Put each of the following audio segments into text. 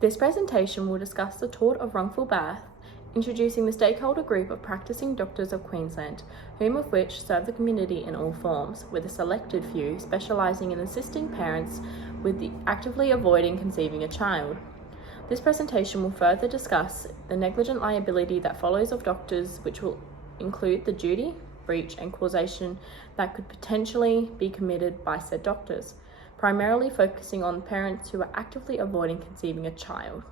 This presentation will discuss the tort of wrongful birth, introducing the stakeholder group of practicing doctors of Queensland, whom of which serve the community in all forms, with a selected few specialising in assisting parents with actively avoiding conceiving a child. This presentation will further discuss the negligent liability that follows of doctors, which will include the duty, breach and causation that could potentially be committed by said doctors, primarily focusing on parents who are actively avoiding conceiving a child,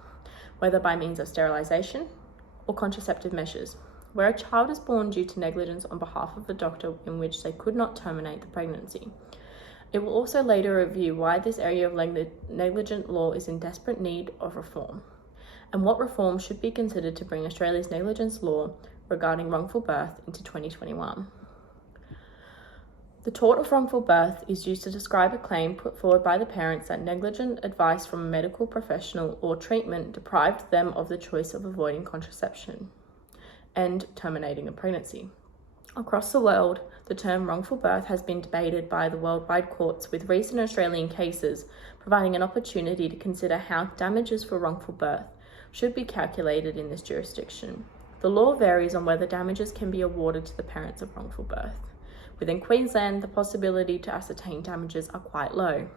whether by means of sterilisation or contraceptive measures, where a child is born due to negligence on behalf of a doctor in which they could not terminate the pregnancy. It will also later review why this area of negligent law is in desperate need of reform, and what reform should be considered to bring Australia's negligence law regarding wrongful birth into 2021. The tort of wrongful birth is used to describe a claim put forward by the parents that negligent advice from a medical professional or treatment deprived them of the choice of avoiding contraception and terminating a pregnancy. Across the world, the term wrongful birth has been debated by the worldwide courts, with recent Australian cases providing an opportunity to consider how damages for wrongful birth should be calculated in this jurisdiction. The law varies on whether damages can be awarded to the parents of wrongful birth. Within Queensland, the possibility to ascertain damages are quite low.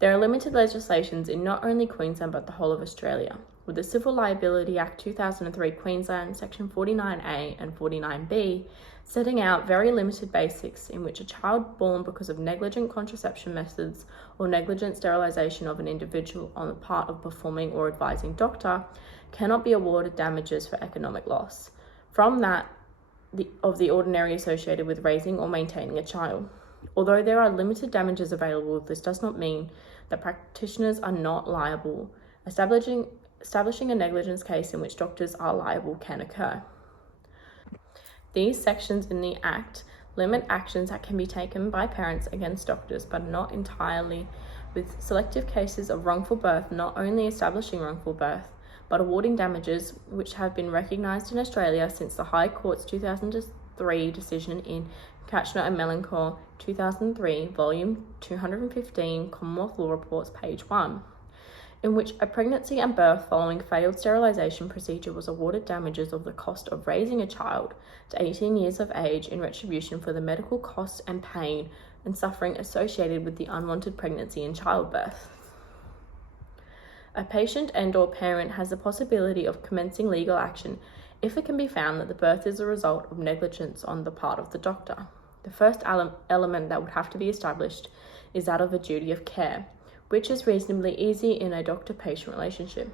There are limited legislations in not only Queensland but the whole of Australia, with the Civil Liability Act 2003 Queensland, Section 49A and 49B, setting out very limited basics in which a child born because of negligent contraception methods or negligent sterilisation of an individual on the part of performing or advising doctor cannot be awarded damages for economic loss from that of the ordinary associated with raising or maintaining a child. Although there are limited damages available, this does not mean that practitioners are not liable. Establishing a negligence case in which doctors are liable can occur. These sections in the Act limit actions that can be taken by parents against doctors, but not entirely, with selective cases of wrongful birth not only establishing wrongful birth, but awarding damages which have been recognised in Australia since the High Court's 2003 decision in Katchner and Melanchor 2003, volume 215, Commonwealth Law Reports, page 1, in which a pregnancy and birth following failed sterilisation procedure was awarded damages of the cost of raising a child to 18 years of age in retribution for the medical costs and pain and suffering associated with the unwanted pregnancy and childbirth. A patient and/or parent has the possibility of commencing legal action if it can be found that the birth is a result of negligence on the part of the doctor. The first element that would have to be established is that of a duty of care, which is reasonably easy in a doctor-patient relationship.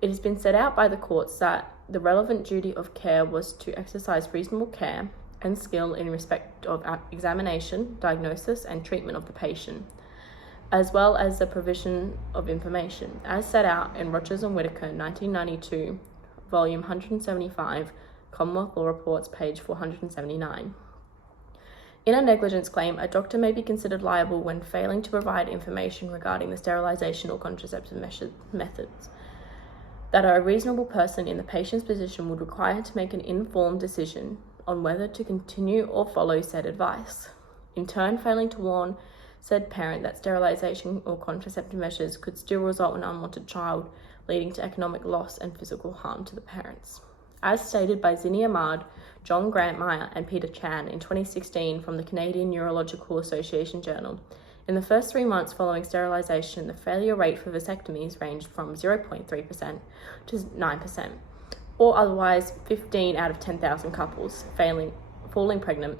It has been set out by the courts that the relevant duty of care was to exercise reasonable care and skill in respect of examination, diagnosis, and treatment of the patient, as well as the provision of information, as set out in Rogers and Whittaker 1992, volume 175, Commonwealth Law Reports, page 479. In a negligence claim, a doctor may be considered liable when failing to provide information regarding the sterilisation or contraceptive methods that a reasonable person in the patient's position would require to make an informed decision on whether to continue or follow said advice. In turn, failing to warn said parent that sterilisation or contraceptive measures could still result in an unwanted child, leading to economic loss and physical harm to the parents. As stated by Zinni Ahmad, John Grantmeyer and Peter Chan in 2016 from the Canadian Neurological Association Journal, in the first 3 months following sterilisation, the failure rate for vasectomies ranged from 0.3% to 9%, or otherwise 15 out of 10,000 couples falling pregnant.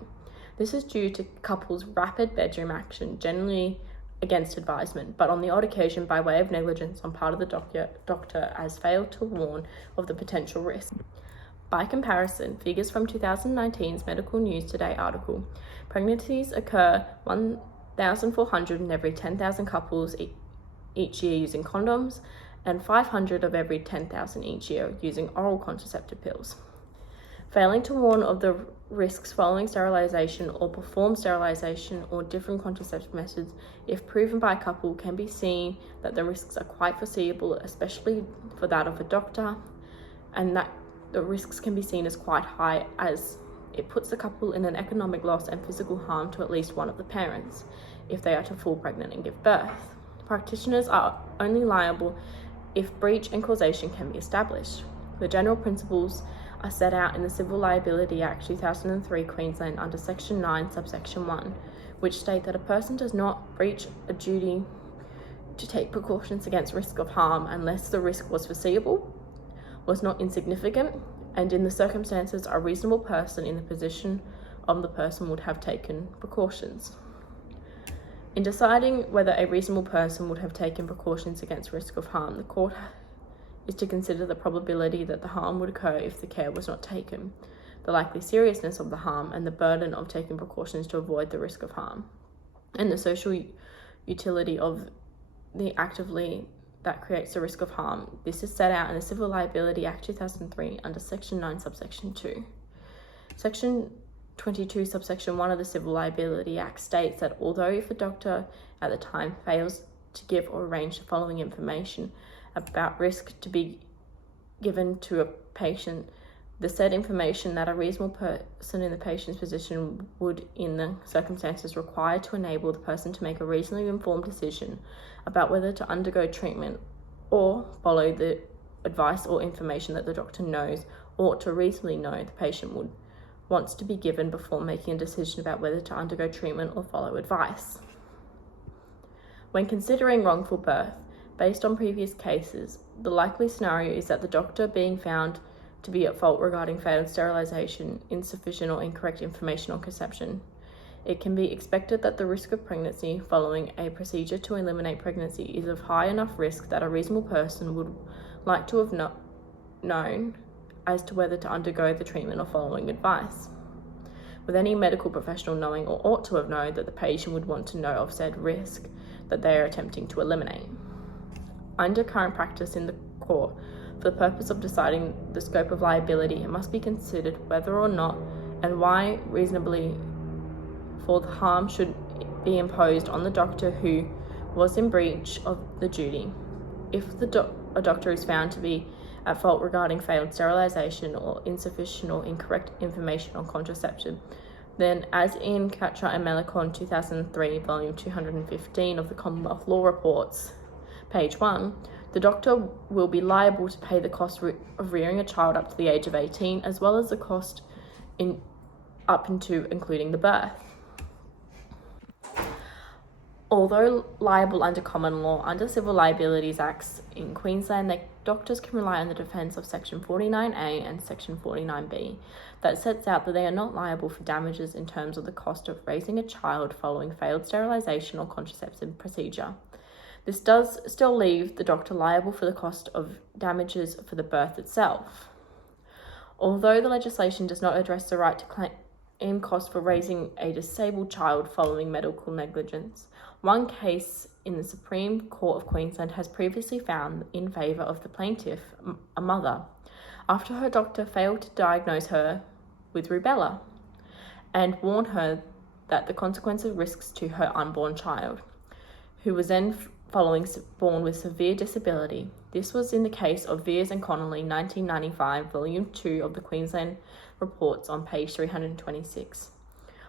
This is due to couples' rapid bedroom action, generally against advisement, but on the odd occasion by way of negligence on part of the doctor as failed to warn of the potential risk. By comparison, figures from 2019's Medical News Today article, pregnancies occur 1,400 in every 10,000 couples each year using condoms, and 500 of every 10,000 each year using oral contraceptive pills. Failing to warn of the risks following sterilisation or perform sterilisation or different contraceptive methods, if proven by a couple, can be seen that the risks are quite foreseeable, especially for that of a doctor, and that the risks can be seen as quite high, as it puts the couple in an economic loss and physical harm to at least one of the parents if they are to fall pregnant and give birth. Practitioners are only liable if breach and causation can be established. The general principles are set out in the Civil Liability Act 2003 Queensland under Section 9 subsection 1, which state that a person does not breach a duty to take precautions against risk of harm unless the risk was foreseeable, was not insignificant, and in the circumstances a reasonable person in the position of the person would have taken precautions. In deciding whether a reasonable person would have taken precautions against risk of harm, the court is to consider the probability that the harm would occur if the care was not taken, the likely seriousness of the harm, and the burden of taking precautions to avoid the risk of harm, and the social utility of the activity that creates the risk of harm. This is set out in the Civil Liability Act 2003 under Section 9 subsection 2. Section 22 subsection 1 of the Civil Liability Act states that although if a doctor at the time fails to give or arrange the following information about risk to be given to a patient, the said information that a reasonable person in the patient's position would, in the circumstances required to enable the person to make a reasonably informed decision about whether to undergo treatment or follow the advice or information that the doctor knows or to reasonably know the patient wants to be given before making a decision about whether to undergo treatment or follow advice. When considering wrongful birth, based on previous cases, the likely scenario is that the doctor being found to be at fault regarding failed sterilization, insufficient or incorrect information on conception. It can be expected that the risk of pregnancy following a procedure to eliminate pregnancy is of high enough risk that a reasonable person would like to have known as to whether to undergo the treatment or following advice, with any medical professional knowing or ought to have known that the patient would want to know of said risk that they are attempting to eliminate. Under current practice in the court, for the purpose of deciding the scope of liability, it must be considered whether or not and why reasonably for the harm should be imposed on the doctor who was in breach of the duty. If a doctor is found to be at fault regarding failed sterilization or insufficient or incorrect information on contraceptive, then as in Catcher and Melicon 2003, volume 215 of the Commonwealth Law Reports, page 1, the doctor will be liable to pay the cost of rearing a child up to the age of 18, as well as the cost up into including the birth. Although liable under common law, under Civil Liabilities Acts in Queensland, doctors can rely on the defence of Section 49A and Section 49B that sets out that they are not liable for damages in terms of the cost of raising a child following failed sterilisation or contraceptive procedure. This does still leave the doctor liable for the cost of damages for the birth itself. Although the legislation does not address the right to claim costs for raising a disabled child following medical negligence, one case in the Supreme Court of Queensland has previously found in favour of the plaintiff, a mother, after her doctor failed to diagnose her with rubella and warn her that the consequence of risks to her unborn child, who was then born with severe disability. This was in the case of Veers and Connolly, 1995, volume 2 of the Queensland Reports on page 326.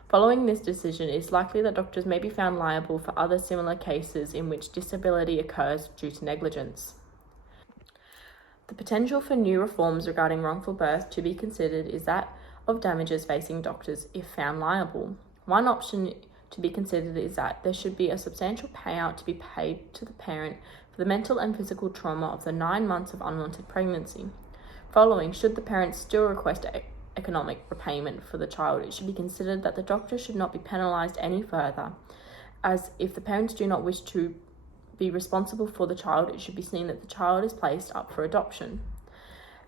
Following this decision, it is likely that doctors may be found liable for other similar cases in which disability occurs due to negligence. The potential for new reforms regarding wrongful birth to be considered is that of damages facing doctors if found liable. One option to be considered is that there should be a substantial payout to be paid to the parent for the mental and physical trauma of the 9 months of unwanted pregnancy. Following, should the parent still request economic repayment for the child, it should be considered that the doctor should not be penalised any further, as if the parents do not wish to be responsible for the child, it should be seen that the child is placed up for adoption.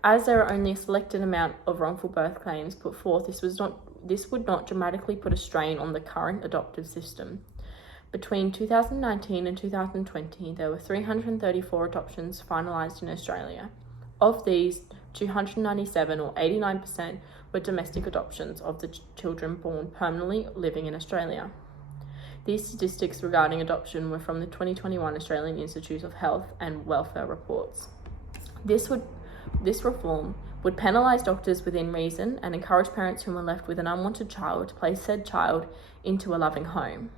As there are only a selected amount of wrongful birth claims put forth, this would not dramatically put a strain on the current adoptive system. Between 2019 and 2020, there were 334 adoptions finalised in Australia. Of these, 297 or 89% were domestic adoptions of the children born permanently living in Australia. These statistics regarding adoption were from the 2021 Australian Institute of Health and Welfare reports. This reform would penalise doctors within reason and encourage parents who are left with an unwanted child to place said child into a loving home.